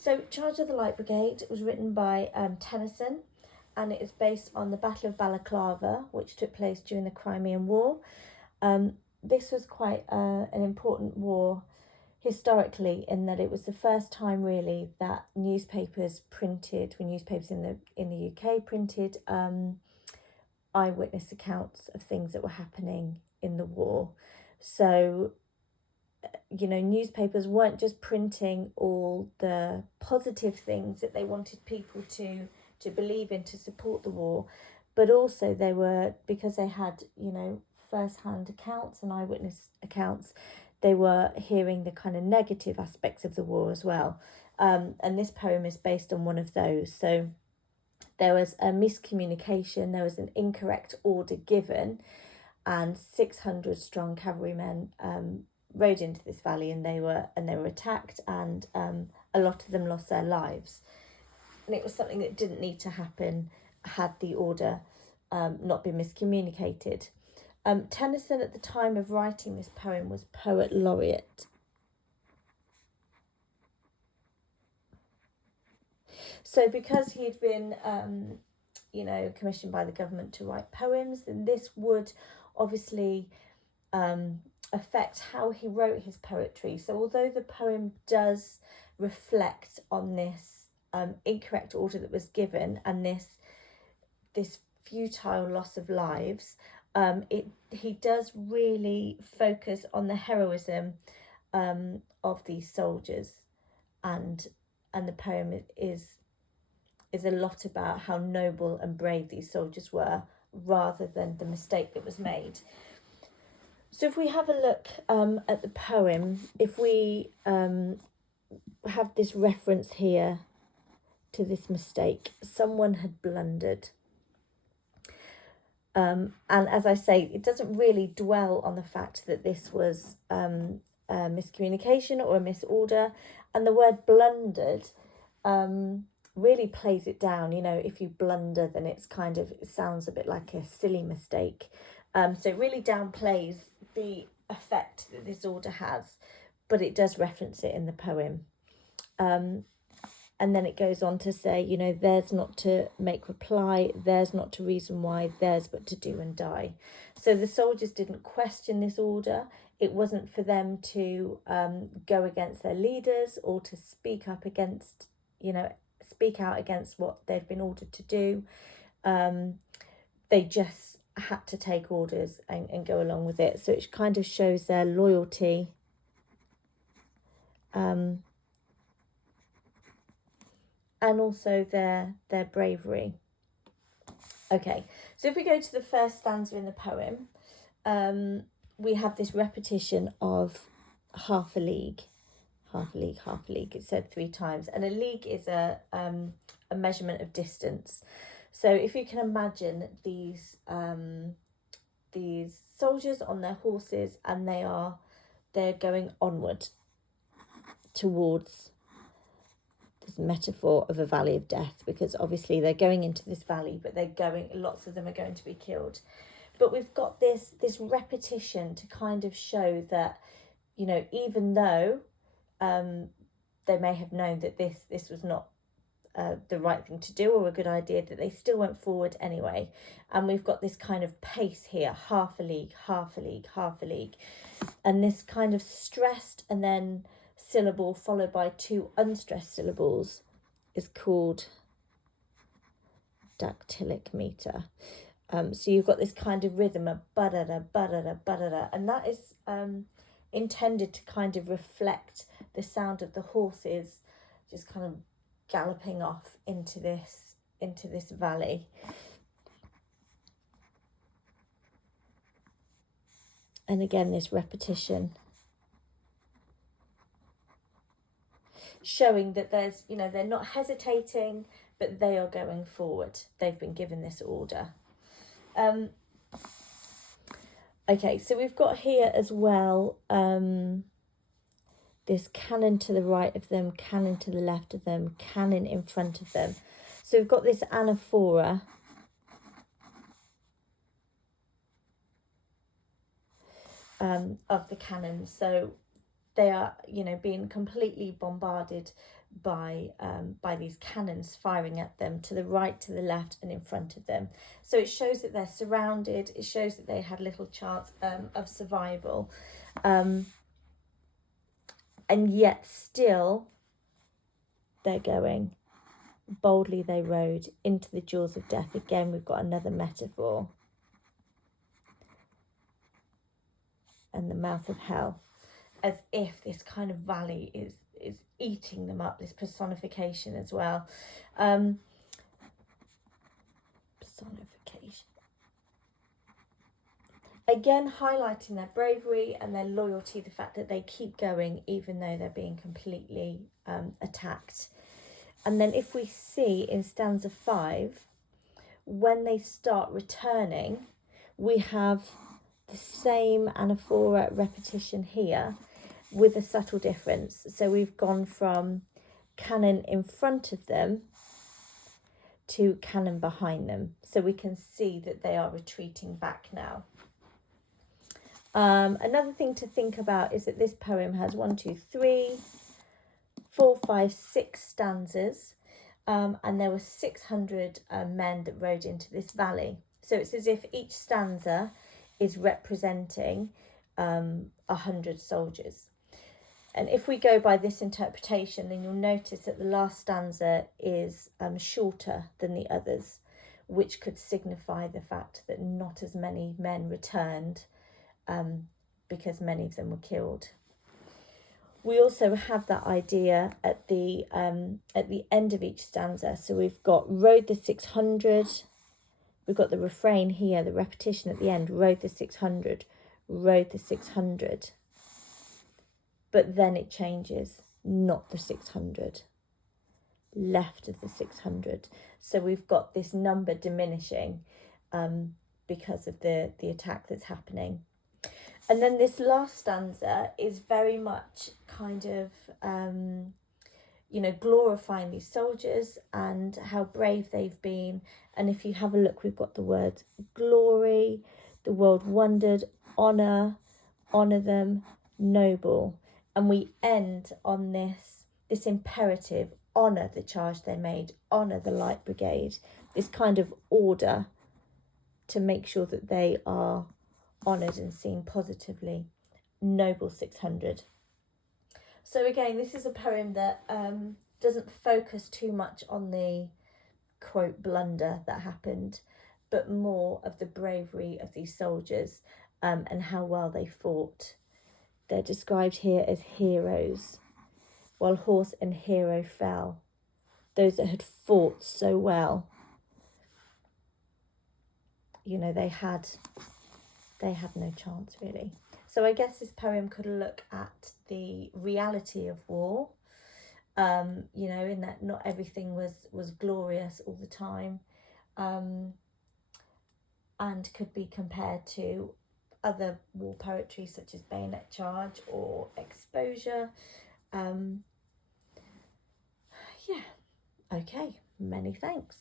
So Charge of the Light Brigade was written by Tennyson, and it is based on the Battle of Balaclava, which took place during the Crimean War. This was quite an important war historically, in that it was the first time really that newspapers in the UK printed eyewitness accounts of things that were happening in the war. So, you know, newspapers weren't just printing all the positive things that they wanted people to believe in to support the war, but also they were, because they had, you know, first-hand accounts and eyewitness accounts, they were hearing the kind of negative aspects of the war as well. And this poem is based on one of those. So there was a miscommunication, there was an incorrect order given, and 600 strong cavalrymen rode into this valley, and they were attacked, and a lot of them lost their lives. And it was something that didn't need to happen had the order not been miscommunicated. Tennyson, at the time of writing this poem, was poet laureate. So because he had been, you know, commissioned by the government to write poems, then this would obviously affect how he wrote his poetry. So although the poem does reflect on this incorrect order that was given and this futile loss of lives, he does really focus on the heroism of these soldiers, and the poem is a lot about how noble and brave these soldiers were, rather than the mistake that was made. So if we have a look at the poem, if we have this reference here to this mistake, someone had blundered. And as I say, it doesn't really dwell on the fact that this was a miscommunication or a misorder. And the word blundered really plays it down. You know, if you blunder, then it sounds a bit like a silly mistake. So it really downplays the effect that this order has, but it does reference it in the poem. And then it goes on to say, you know, theirs not to make reply, theirs not to reason why, theirs but to do and die. So the soldiers didn't question this order. It wasn't for them to go against their leaders or to speak out against what they'd been ordered to do. They just had to take orders and go along with it. So it kind of shows their loyalty and also their bravery. Okay, so if we go to the first stanza in the poem, we have this repetition of half a league. Half a league, half a league. It's said 3 times, and a league is a measurement of distance. So if you can imagine these soldiers on their horses, and they're going onward towards this metaphor of a valley of death, because obviously they're going into this valley, but lots of them are going to be killed. But we've got this repetition to kind of show that, you know, even though they may have known that this was not the right thing to do or a good idea, that they still went forward anyway. And we've got this kind of pace here, half a league, half a league, half a league, and this kind of stressed and then syllable followed by 2 unstressed syllables is called dactylic meter. So you've got this kind of rhythm of ba-da-da, ba-da-da, ba-da-da, and that is intended to kind of reflect the sound of the horses just kind of galloping off into this valley. And again, this repetition, showing that there's, you know, they're not hesitating, but they are going forward. They've been given this order. Okay, so we've got here as well this cannon to the right of them, cannon to the left of them, cannon in front of them. So we've got this anaphora of the cannon. So they are, you know, being completely bombarded by these cannons firing at them to the right, to the left, and in front of them. So it shows that they're surrounded. It shows that they had little chance of survival, and yet still they're going. Boldly they rode into the jaws of death. Again, we've got another metaphor. And the mouth of hell, as if this kind of valley is eating them up, this personification as well. Personification. Again, highlighting their bravery and their loyalty, the fact that they keep going even though they're being completely attacked. And then if we see in stanza 5, when they start returning, we have the same anaphora repetition here with a subtle difference. So we've gone from cannon in front of them to cannon behind them. So we can see that they are retreating back now. Another thing to think about is that this poem has 1, 2, 3, 4, 5, 6 stanzas, and there were 600 men that rode into this valley. So it's as if each stanza is representing 100 soldiers. And if we go by this interpretation, then you'll notice that the last stanza is shorter than the others, which could signify the fact that not as many men returned, because many of them were killed. We also have that idea at the end of each stanza. So we've got rode the 600. We've got the refrain here, the repetition at the end, rode the 600, rode the 600. But then it changes, not the 600, left of the 600. So we've got this number diminishing because of the attack that's happening. And then this last stanza is very much kind of, glorifying these soldiers and how brave they've been. And if you have a look, we've got the words glory, the world wondered, honour them, noble. And we end on this imperative, honour the charge they made, honour the Light Brigade, this kind of order to make sure that they are honoured and seen positively. Noble 600. So again, this is a poem that doesn't focus too much on the quote blunder that happened, but more of the bravery of these soldiers and how well they fought. They're described here as heroes, while horse and hero fell. Those that had fought so well, they had no chance really. So I guess this poem could look at the reality of war, in that not everything was glorious all the time, and could be compared to other war poetry such as Bayonet Charge or Exposure. Okay, many thanks.